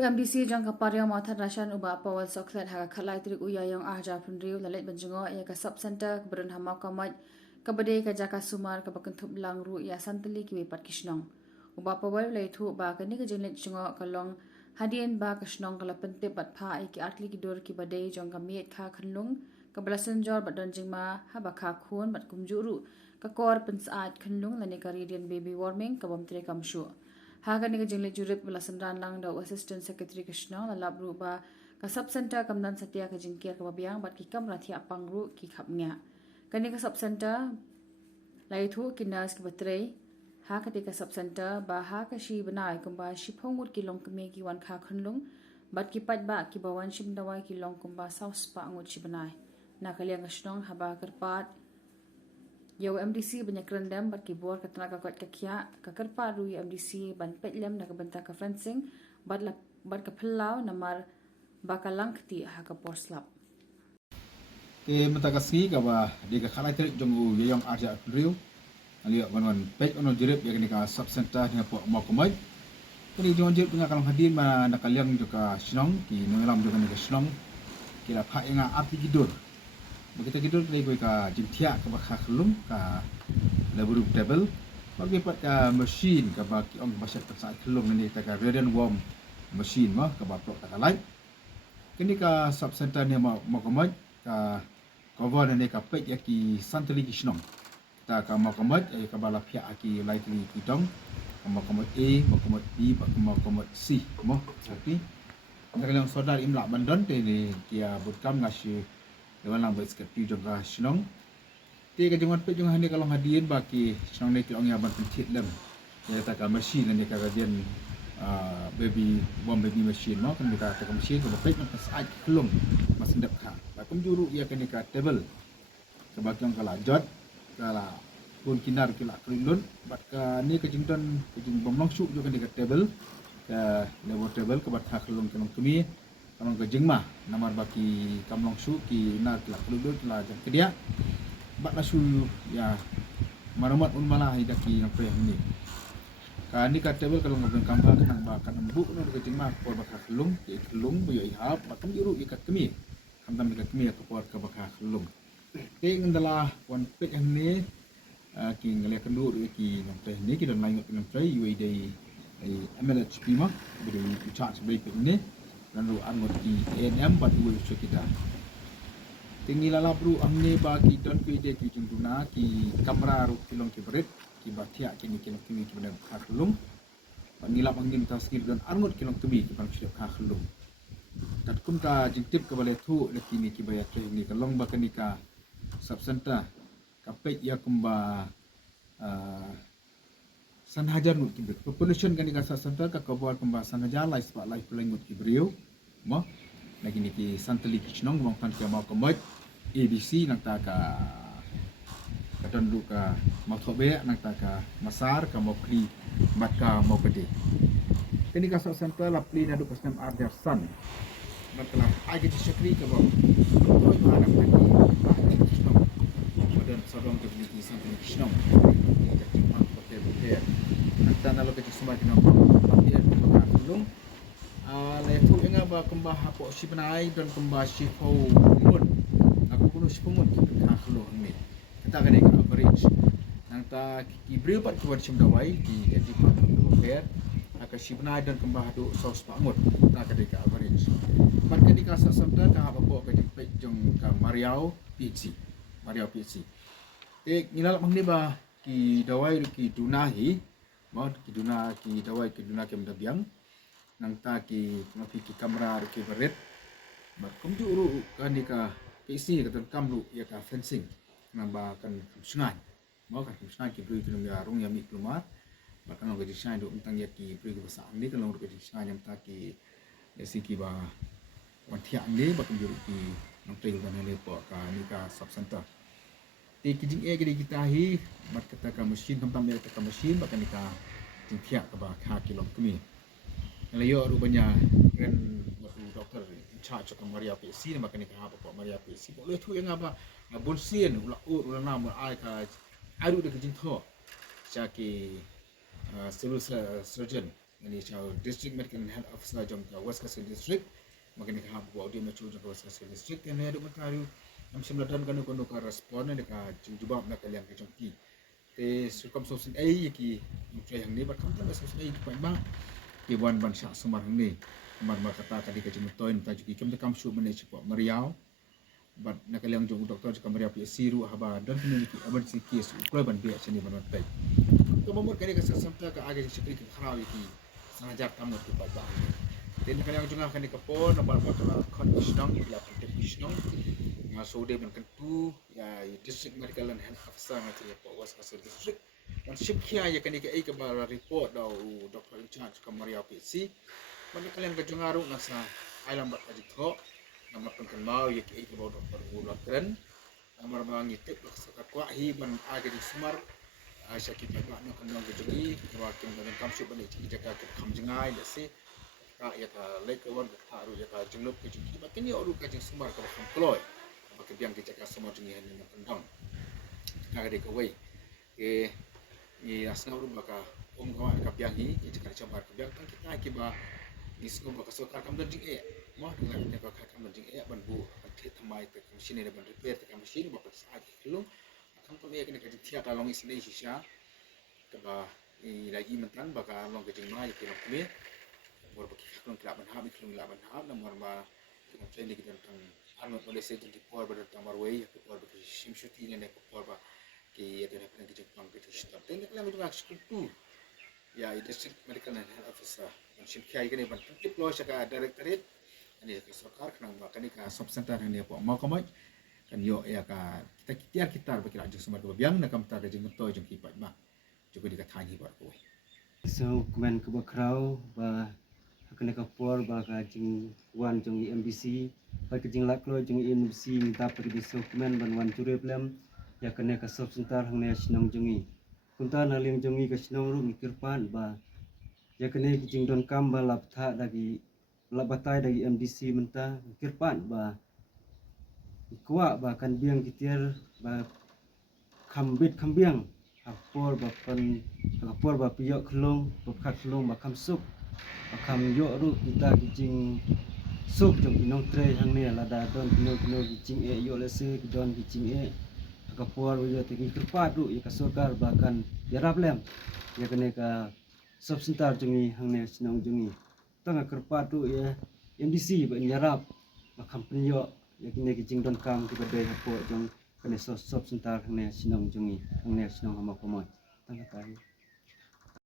UMDC jang kaparya mathan rashan uba pawal soklet ha khalai trik uya yang ahja phunriu lalet banjungo ya ka sub center kebrun hama kamaj kabade ka jaka sumar ka bakan thup langru ya santali ki pat kishnong uba pawal lai thu ba ka ni ka jinlet jungo kalong hadien ba kishnong kala pente pat pha ai ki atli ki dor ki bade jong ka miet kha khanlung ka balasan jor bat don jingma ha ba kha khun bat kumjuru ka kor pensat khanlung lani ka radiant baby warming ka bomtre kamshu Haga ni jinglet jurit belasan lang da assistant secretary Krishna la labru ba ka sub center kamdan satya ka jingkiar ka babiang bat ki kam rathi apangru ki khapnya kani ka sub center lai thu kinas ki batrei ha ka te ka sub center ba ha ka shi banai kumba shi phongut ki long kme ki wan kha khunlung bat ki pat ba ki bawan shim dawai ki long kumba saus pa ngut shi banai na kaliang ashnong haba karpat Yo MDC banyak rendam bat kibor katna ka kot kakya ka karpa ru MDC ban petlem na ka banta ka fencing bat ka phelau namar bakalang ti ha ka porslap ke matagasni ka ba di ka khalai terik jongu yeyong arja riu ali wan pek ono jirep ya ka sub center ni po mo komai kini jon jirep nga kalang hadir ma nakaliang juga snong ki ngelam juga ni snong kila pha nga api gidur begitu gidur kali boy ka jimtia ka bakha khulum ka laburu table bagi pat ka machine ka baki ong basak ka sa khulum ni ta ka radiant warm machine ma ka ba plot ta light kini ka sub center ni mo komai ka cover ni ka pek ya ki santali ki snong ta ka mo komai ka bala pia ki light ni ki dong ka mo komai A mo komai B mo komai C mo okey kalau saudara imla bandon te ni kia butkam ngasih Dewan lang bais kat piu jongga snong. Ti ka jongon pe jong hande kalau hadian baki snong ne ki ong ya ban pitit lem. Ya ta ka machine ne ka gajian baby warm baby machine mo kan kita ta ka machine ko pe nak sai kelum mas ndap kha. Ba kum juru ya kan ka table. Ka baki ong kala jot kala pun kinar kila krilun bat ka ni ka jington ka jing bomlong su jo kan ka table ka level table ka bat kha kelum kan kumi Kalau ke jengma namar baki kamlong su ki na kila keludut la jam kedia bat la su ya maramat un malah hidaki yang pe ni ka ni ka table kalau ngabeng kampang nang ba kan embu no ke jengma por baka kelung ki kelung bu yo ihap batam juru ikat kemi kamtam ikat kemi ka por ka baka kelung te ngendala wan pe yang ni ki ngale kendu ki yang pe ni ki don lain ngam pe yu dei MLHP ma beri charge break ni lalu angot di ANM bat dua kita tinggi lala bru amne bagi don ku ide ki junduna ki kamera ru kilong ki berit ki batia ki ni kilong ki benar khaklung panilap angin ta skill don angot kilong tumi ki bang sudah khaklung kat kum ka jingtip ke balai thu le ki ni ki bayat ke ni kalong ba kanika sub center kapek ya kumba san hajar ngut ki population kan ka center ka kabar kumba san hajar lai spa lai pelai ngut ki brio mo lagi ni ki santali ki chnong mong tan ka mau komot ABC nang ta ka don lu ka mau thobe nang ta ka masar ka mau kli mat ka mau pede kini ka center la pli na du ka stem arder san matla ai ki shakri ka bang koi ma na ka ki chnong modern sadong ka ni ki santali ki chnong Nanti kalau kita semua kena pakai kita tolong. Lepas itu enggak bah kembah apa si penai dan kembah si pun. Aku pun si pun kita tolong ni. Kita kena ikut average. Nanti kibri pat kuat si mendawai di jadi pakai akan si penai dan kembah tu saus pangut. Kita kena ikut average. Pakai di kasar sampai dah apa ke jemput jeng ke Mariau PhD. Mariau PhD. Nilai mangni bah ki dawai ki dunahi mod ki dawai ki duna kem dabiang nang ta ki ngapi ki kamera ki beret bar kum juru kan di ka PC ka tan kamlu ya ka fencing nang ba kan sungai mo kan sungai ki bri ki ya rung ya mi keluar bahkan ngau di sungai do tang ya ki bri ki basa ni kan ngau di sungai yang ta ki si ki ba wan thiang ni ba kum juru ki nang tei kan ni po ka ni ka sub center di kijing e gedi kita hi mat kata ka mesin tam ya ka mesin bahkan ka jingkia ka ba kha kilom kumi layo rupanya kan waktu doktor in charge ka Maria PC ni bahkan ka apa Maria PC boleh tu yang apa ngabun sien ula nama ai ka aru de kijing tho saki civil surgeon ini chau district medical health officer jong ka West Kasil district magani ka habu audio mechu jong ka West Kasil district ne adu mataru am simlatan kanu kono ka respond ne ka jubab na kalian ka jong ki te circumstances ai ki mutrai hang ni bat kam ta circumstances ai ki pa ba ki wan ban sha sumar hang ni mar kata kali ka jong toin ta juki kem ta kam shu mane chipo mariau bat na kalian jong doktor jong mariau pi siru haba dan ni ki emergency case ukloi ban dia sini ban pai Kamu kali ke sampai ke agak seperti ke kharawi ki sangat kamu tu pada. Dan kali yang juga akan dikepon nampak bakal conditioning bila conditioning ngaso de ben kentu ya district medical and health officer ngati ya West Kasil district dan shipkia ya kan ke ke bar report dau doktor in charge ke Maria PC. Mana kalian ke jengaru nasa alam bat kaji tho nama kan mau ya ke bawa doktor ulat keren amar bangi tip ka kwa hi ban agak di sumar Aisyah kita buat nak kandang kejeli, wakil dalam kamsu balik kita jaga kam jengai, lesi, kak ya ta lek kawan taruh ya ta jengluk kejeli, makin ni orang kajeng sumar kalau kam keloy, makin biang kita jaga semua jengai ni nak kandang, kak ada kawai, ni asal orang baka kawan kap biang ni, kita jaga cambar kap biang, kan kita akibat ni semua baka sokar kam dan jengai, mah dengan kita baka kam dan jengai, bantu, bantu tamai tak mesin ni bantu repair tak mesin, baka sahaja kelung. Kamu ni kena kerja tiap kalong isni sisa, keba lagi mentan baka long kerja mai kelong kami, baru bagi kelong kelaban habis kelong kelaban hab, namun ma kita cari lagi tentang anu boleh saya jadi puar berdasarkan marway, puar bagi sim syuting ni, puar ba ki ada nak kerja pang kerja staf. Dan kalau kita akan tu, ya district medical and health officer, dan sim kiai kini bantu deploy secara directorate, ini ke sarkar kena baka ni ke sub center ni apa mau kamai. Kan yo ya ka kita bagi rajung semar ke biang nak kamta ke jeng toy jeng kipat ba juga dikatani bar ko so kemen ke bakrau ba kena kapor ba ka jeng wan jeng MBC ba ke jeng laklo jeng MBC minta pergi so kemen ban wan jure blem ya kena ka sub center hang ne sinong jengi kunta naling jengi ke sinong ru mikir pan ba ya kena jeng don kam ba laptha dagi labatai dagi MBC minta mikir pan ba kuat bahkan biang kitir bah kambit kambiang apor bah piyok kelong bah kelong bah kamsup bah kam yok ru kita kijing sup jom inong tray hang ni lada don kino kijing yok lese don kijing kapor bah tinggi kerpat ru ya kasokar bahkan yarap lem ya kene ka sub sentar jungi hang ni sinong jungi tengah kerpat ru ya MDC bah yarap bah company yok yakni kijing don kam ti badai hapo jong kene sob sentar hang ne sinong jungi hang ne sinong hama komoi tang ka